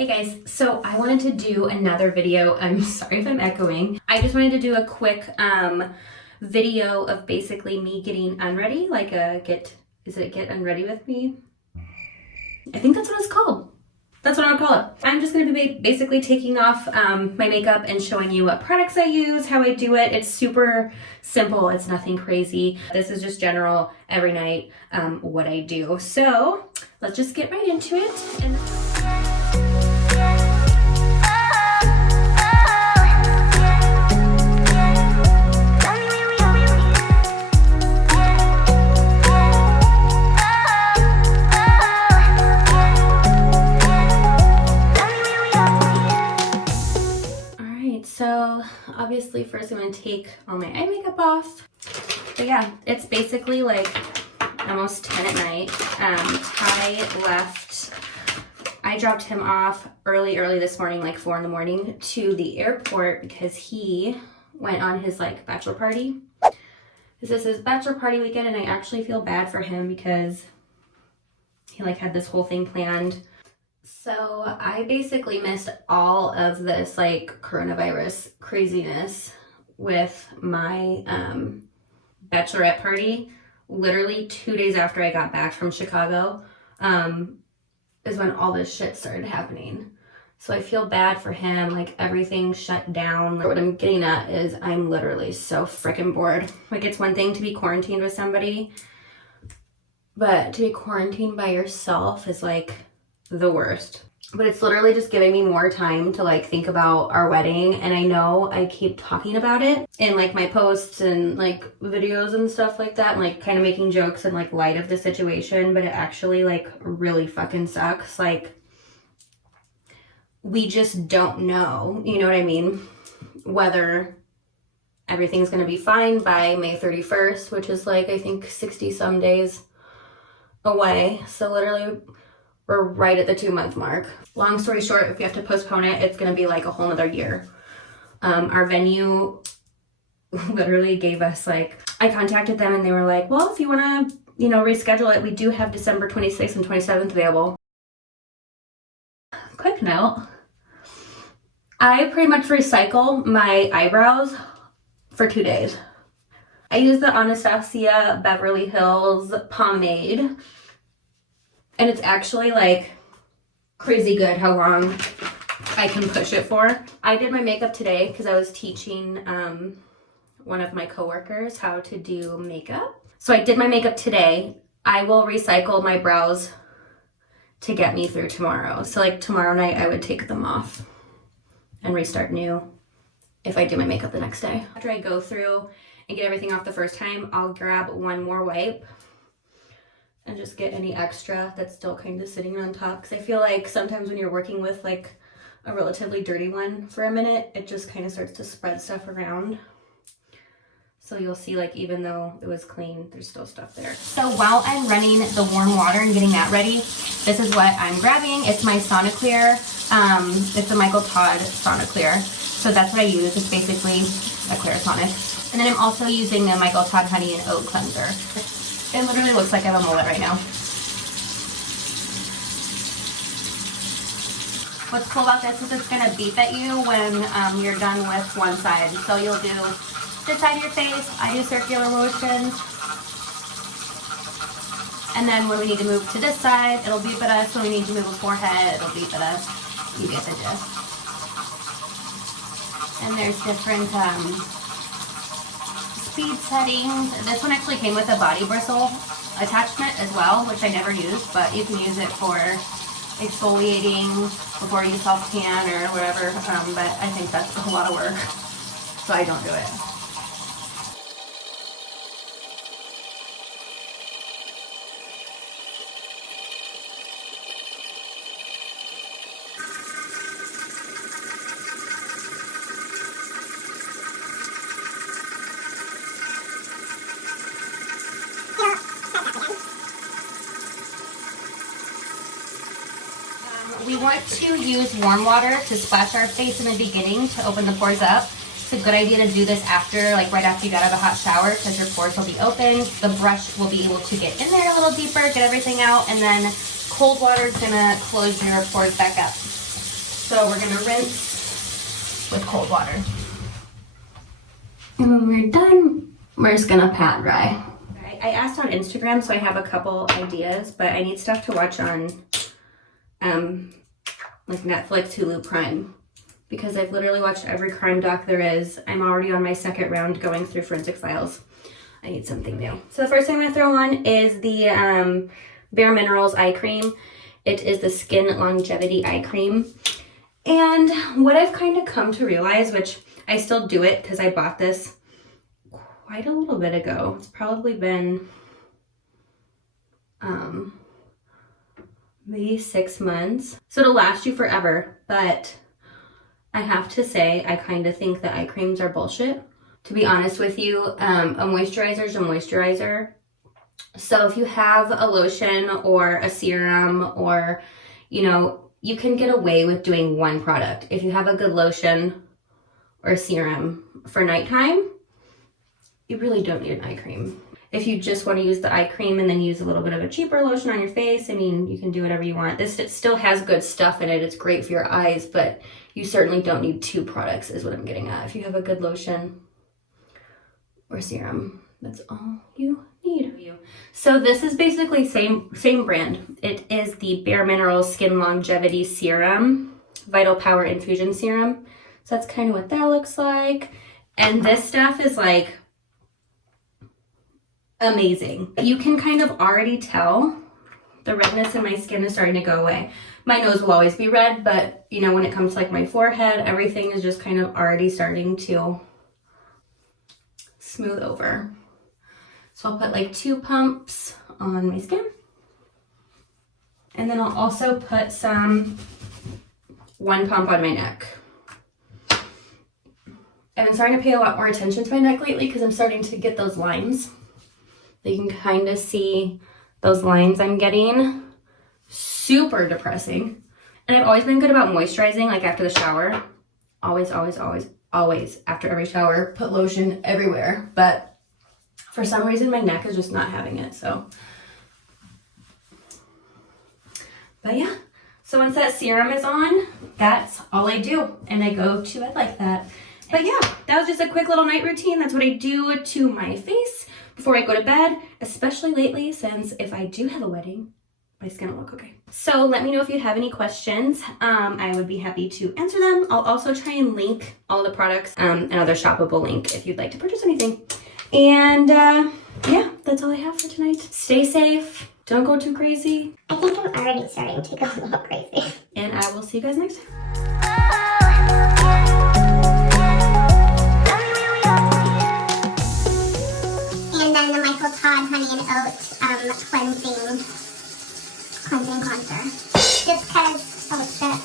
Hey guys, so I wanted to do another video. I'm sorry if I'm echoing. I just wanted to do a quick video of basically me getting unready, like get unready with me? I think that's what it's called. That's what I would call it. I'm just gonna be basically taking off my makeup and showing you what products I use, how I do it. It's super simple, it's nothing crazy. This is just general, every night, what I do. So let's just get right into it. So obviously first I'm going to take all my eye makeup off. But yeah, it's basically like almost 10 at night. I dropped him off early this morning, like 4 in the morning, to the airport because he went on his like bachelor party. This is his bachelor party weekend and I actually feel bad for him because he like had this whole thing planned. So I basically missed all of this like coronavirus craziness with my bachelorette party. Literally 2 days after I got back from Chicago is when all this shit started happening. So I feel bad for him, like everything shut down. What I'm getting at is I'm literally so freaking bored. Like it's one thing to be quarantined with somebody, but to be quarantined by yourself is like the worst. But it's literally just giving me more time to like think about our wedding, and I know I keep talking about it in like my posts and like videos and stuff like that, and like kind of making jokes and like light of the situation, but it actually like really fucking sucks. Like we just don't know, you know what I mean, whether everything's gonna be fine by May 31st, which is like I think 60 some days away. So literally we're right at the 2-month mark. Long story short, if we have to postpone it, it's gonna be like a whole nother year. Our venue literally gave us like, I contacted them and they were like, well, if you wanna, reschedule it, we do have December 26th and 27th available. Quick note, I pretty much recycle my eyebrows for 2 days. I use the Anastasia Beverly Hills pomade, and it's actually like crazy good how long I can push it for. I did my makeup today because I was teaching one of my coworkers how to do makeup. So I did my makeup today. I will recycle my brows to get me through tomorrow. So like tomorrow night I would take them off and restart new if I do my makeup the next day. After I go through and get everything off the first time, I'll grab one more wipe and just get any extra that's still kind of sitting on top, because I feel like sometimes when you're working with like a relatively dirty one for a minute, it just kind of starts to spread stuff around. So you'll see like even though it was clean, there's still stuff there. So while I'm running the warm water and getting that ready, this is what I'm grabbing. It's my Sonicclear. It's a Michael Todd Sonicclear. So that's what I use. It's basically a Clarisonic. And then I'm also using the Michael Todd Honey and Oat Cleanser. It literally looks like I have a mullet right now. What's cool about this is it's going to beep at you when you're done with one side. So you'll do this side of your face, I do circular motions. And then when we need to move to this side, it'll beep at us. When we need to move a forehead, it'll beep at us. You get the gist. And there's different speed settings. This one actually came with a body bristle attachment as well, which I never used, but you can use it for exfoliating before you self-tan or whatever, but I think that's a lot of work, so I don't do it. We want to use warm water to splash our face in the beginning to open the pores up. It's a good idea to do this after, like right after you got out of a hot shower, because your pores will be open. The brush will be able to get in there a little deeper, get everything out, and then cold water is gonna close your pores back up. So we're gonna rinse with cold water. And when we're done, we're just gonna pat dry. I asked on Instagram, so I have a couple ideas, but I need stuff to watch on like Netflix, Hulu, Prime, because I've literally watched every crime doc there is. I'm already on my second round going through Forensic Files. I need something new. So the first thing I'm gonna throw on is the Bare Minerals eye cream. It is the Skin Longevity eye cream. And what I've kind of come to realize, which I still do it because I bought this quite a little bit ago. It's probably been maybe 6 months. So it'll last you forever, but I have to say, I kind of think that eye creams are bullshit. To be honest with you, a moisturizer is a moisturizer. So if you have a lotion or a serum or, you know, you can get away with doing one product. If you have a good lotion or serum for nighttime, you really don't need an eye cream. If you just want to use the eye cream and then use a little bit of a cheaper lotion on your face, I mean, you can do whatever you want. This still has good stuff in it. It's great for your eyes, but you certainly don't need 2 products is what I'm getting at. If you have a good lotion or serum, that's all you need. So this is basically same brand. It is the Bare Minerals Skin Longevity Serum, Vital Power Infusion Serum. So that's kind of what that looks like. And this stuff is like amazing. You can kind of already tell the redness in my skin is starting to go away. My nose will always be red, but you know, when it comes to like my forehead, everything is just kind of already starting to smooth over. So I'll put like 2 pumps on my skin. And then I'll also put 1 pump on my neck. I've been starting to pay a lot more attention to my neck lately because I'm starting to get those lines. You can kind of see those lines I'm getting. Super depressing. And I've always been good about moisturizing, like after the shower. Always, always, always, always after every shower, put lotion everywhere. But for some reason, my neck is just not having it, so. But yeah, so once that serum is on, that's all I do. And I go to bed like that. But yeah, that was just a quick little night routine. That's what I do to my face before I go to bed, especially lately, since if I do have a wedding, my skin will look okay. So let me know if you have any questions. I would be happy to answer them. I'll also try and link all the products, another shoppable link if you'd like to purchase anything. And yeah, that's all I have for tonight. Stay safe. Don't go too crazy. I think I'm already starting to go a little crazy. And I will see you guys next time. And then the Michael Todd Honey and Oat cleansing cleanser. Just because, oh shit.